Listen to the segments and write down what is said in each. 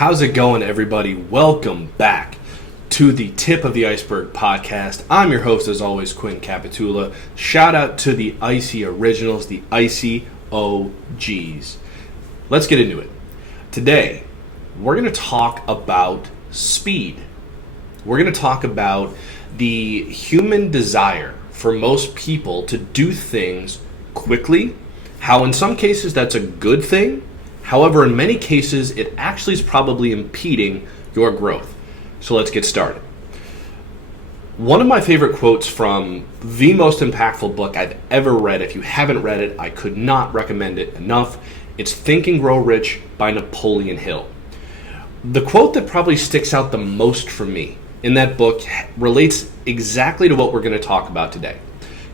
How's it going, everybody? Welcome back to the Tip of the Iceberg podcast. I'm your host, as always, Quinn Capitula. Shout out to the Icy Originals, the Icy OGs. Let's get into it. Today, we're going to talk about speed. We're going to talk about the human desire for most people to do things quickly, how in some cases that's a good thing. However, in many cases, it actually is probably impeding your growth. So let's get started. One of my favorite quotes from the most impactful book I've ever read, if you haven't read it, I could not recommend it enough. It's Think and Grow Rich by Napoleon Hill. The quote that probably sticks out the most for me in that book relates exactly to what we're going to talk about today.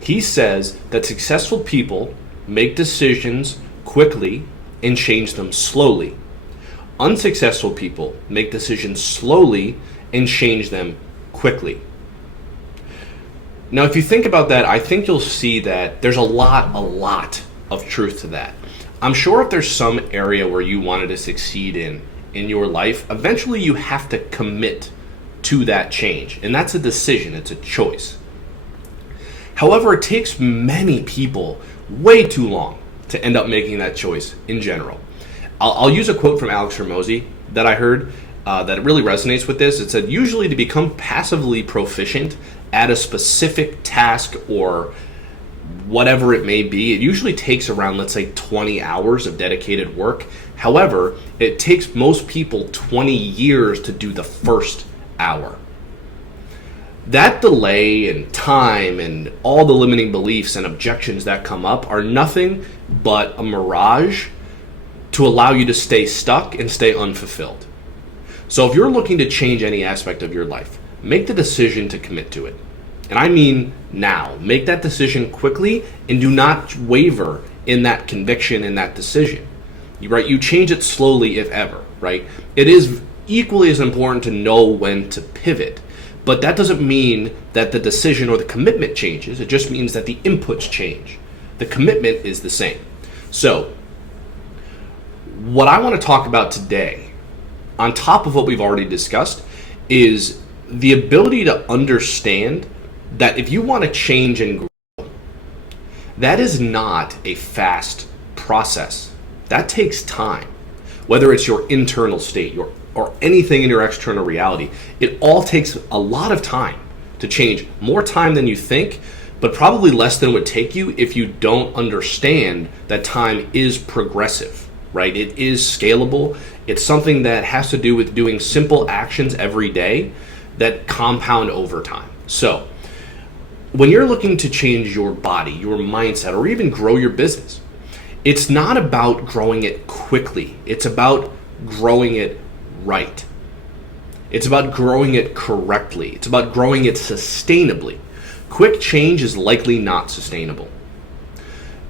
He says that successful people make decisions quickly and change them slowly. Unsuccessful people make decisions slowly and change them quickly. Now, if you think about that, I think you'll see that there's a lot of truth to that. I'm sure if there's some area where you wanted to succeed in your life, eventually you have to commit to that change. And that's a decision, it's a choice. However, it takes many people way too long to end up making that choice in general. I'll use a quote from Alex Hormozy that I heard that really resonates with this. It said, usually to become passively proficient at a specific task or whatever it may be, it usually takes around, let's say, 20 hours of dedicated work. However, it takes most people 20 years to do the first hour. That delay and time and all the limiting beliefs and objections that come up are nothing but a mirage to allow you to stay stuck and stay unfulfilled. So if you're looking to change any aspect of your life, make the decision to commit to it. And I mean now. Make that decision quickly and do not waver in that conviction and that decision. Right? You change it slowly, if ever. Right? It is equally as important to know when to pivot. But that doesn't mean that the decision or the commitment changes. It just means that the inputs change. The commitment is the same. So, what I want to talk about today, on top of what we've already discussed, is the ability to understand that if you want to change and grow, that is not a fast process. That takes time. Whether it's your internal state, or anything in your external reality, it all takes a lot of time to change. More time than you think, but probably less than it would take you if you don't understand that time is progressive, right? It is scalable. It's something that has to do with doing simple actions every day that compound over time. So, when you're looking to change your body, your mindset, or even grow your business, it's not about growing it quickly. It's about growing it right. It's about growing it correctly. It's about growing it sustainably. Quick change is likely not sustainable.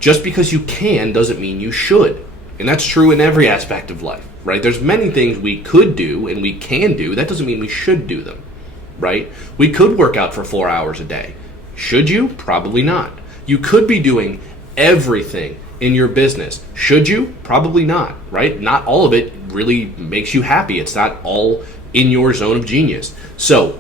Just because you can doesn't mean you should. And that's true in every aspect of life, right? There's many things we could do and we can do. That doesn't mean we should do them, right? We could work out for 4 hours a day. Should you? Probably not. You could be doing everything in your business. Should you? Probably not, right? Not all of it really makes you happy. It's not all in your zone of genius. So,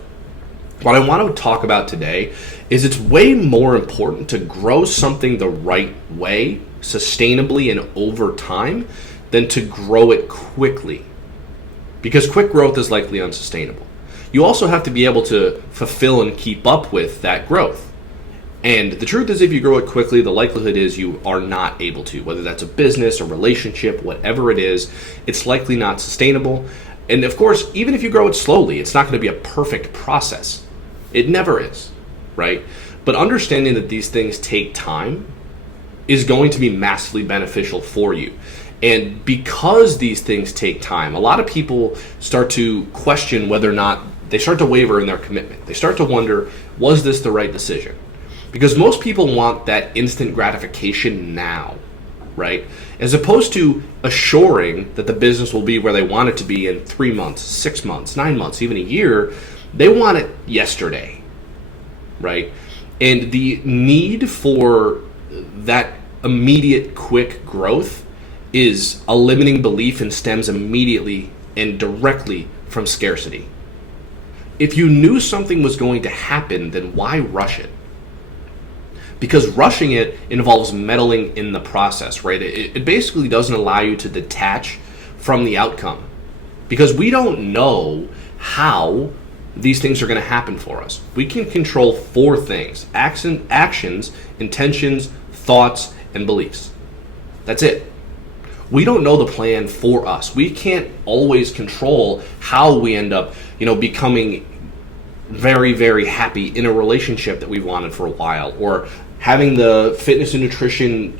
what I want to talk about today is it's way more important to grow something the right way, sustainably and over time, than to grow it quickly. Because quick growth is likely unsustainable. You also have to be able to fulfill and keep up with that growth. And the truth is, if you grow it quickly, the likelihood is you are not able to. Whether that's a business, a relationship, whatever it is, it's likely not sustainable. And of course, even if you grow it slowly, it's not going to be a perfect process. It never is, right? But understanding that these things take time is going to be massively beneficial for you. And because these things take time, a lot of people start to question whether or not they start to waver in their commitment. They start to wonder, was this the right decision? Because most people want that instant gratification now, right? As opposed to assuring that the business will be where they want it to be in 3 months, 6 months, 9 months, even a year. They want it yesterday, right? And the need for that immediate quick growth is a limiting belief and stems immediately and directly from scarcity. If you knew something was going to happen, then why rush it? Because rushing it involves meddling in the process, right? It basically doesn't allow you to detach from the outcome. Because we don't know how these things are going to happen for us. We can control 4 things: actions, intentions, thoughts, and beliefs. That's it. We don't know the plan for us. We can't always control how we end up, becoming very, very happy in a relationship that we've wanted for a while, or having the fitness and nutrition,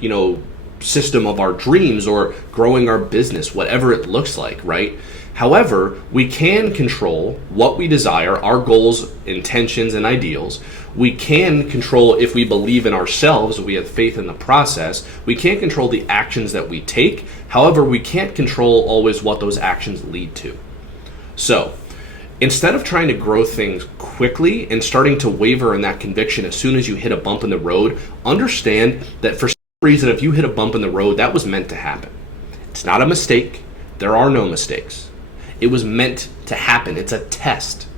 system of our dreams, or growing our business, whatever it looks like, right? However, we can control what we desire, our goals, intentions, and ideals. We can control if we believe in ourselves, we have faith in the process. We can't control the actions that we take. However, we can't control always what those actions lead to. So, instead of trying to grow things quickly and starting to waver in that conviction as soon as you hit a bump in the road, understand that for some reason, if you hit a bump in the road, that was meant to happen. It's not a mistake. There are no mistakes. It was meant to happen. It's a test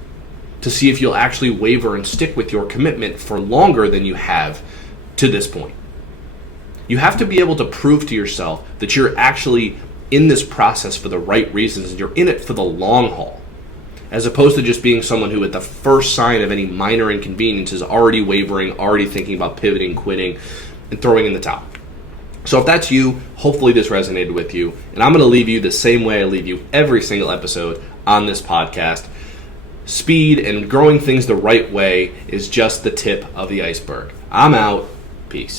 to see if you'll actually waver and stick with your commitment for longer than you have to this point. You have to be able to prove to yourself that you're actually in this process for the right reasons and you're in it for the long haul, as opposed to just being someone who at the first sign of any minor inconvenience is already wavering, already thinking about pivoting, quitting, and throwing in the towel. So if that's you, hopefully this resonated with you. And I'm going to leave you the same way I leave you every single episode on this podcast. Speed and growing things the right way is just the tip of the iceberg. I'm out. Peace.